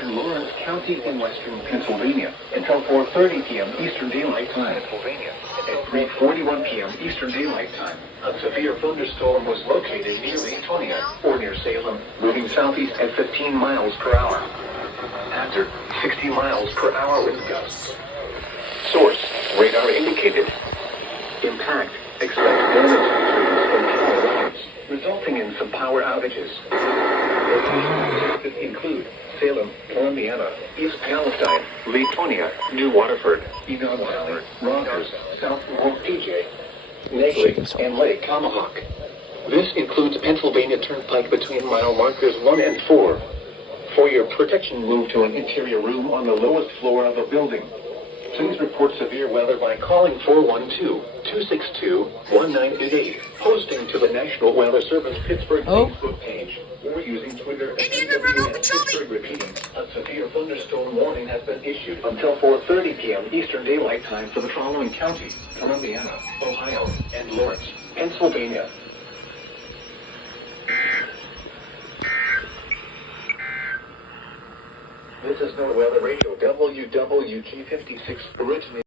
western Lawrence County in western Pennsylvania until 4:30 p.m. Eastern Daylight Time. Pennsylvania. At 3:41 p.m. Eastern Daylight Time, a severe thunderstorm was located near Latonia, or near Salem, moving southeast at 15 miles per hour. After 60 miles per hour wind gusts. Source, radar indicated. Impact, expect damage to trees and power lines, resulting in some power outages. Locations include Salem, Columbiana, East Palestine, Latonia, New Waterford, Enon Valley, Rogers, South North PJ, Negley, and Lake Tomahawk. This includes Pennsylvania Turnpike between mile markers 1 and 4. For your protection, move to an interior room on the lowest floor of a building. Please report severe weather by calling 412-262-1988, posting to the National Weather Service Pittsburgh Facebook page, or using Twitter at WWG56 Pittsburgh repeating, a severe thunderstorm warning has been issued until 4:30 p.m. Eastern Daylight Time for the following counties: Columbiana, Ohio, and Lawrence, Pennsylvania. This is NOAA Weather Radio WWG56 originating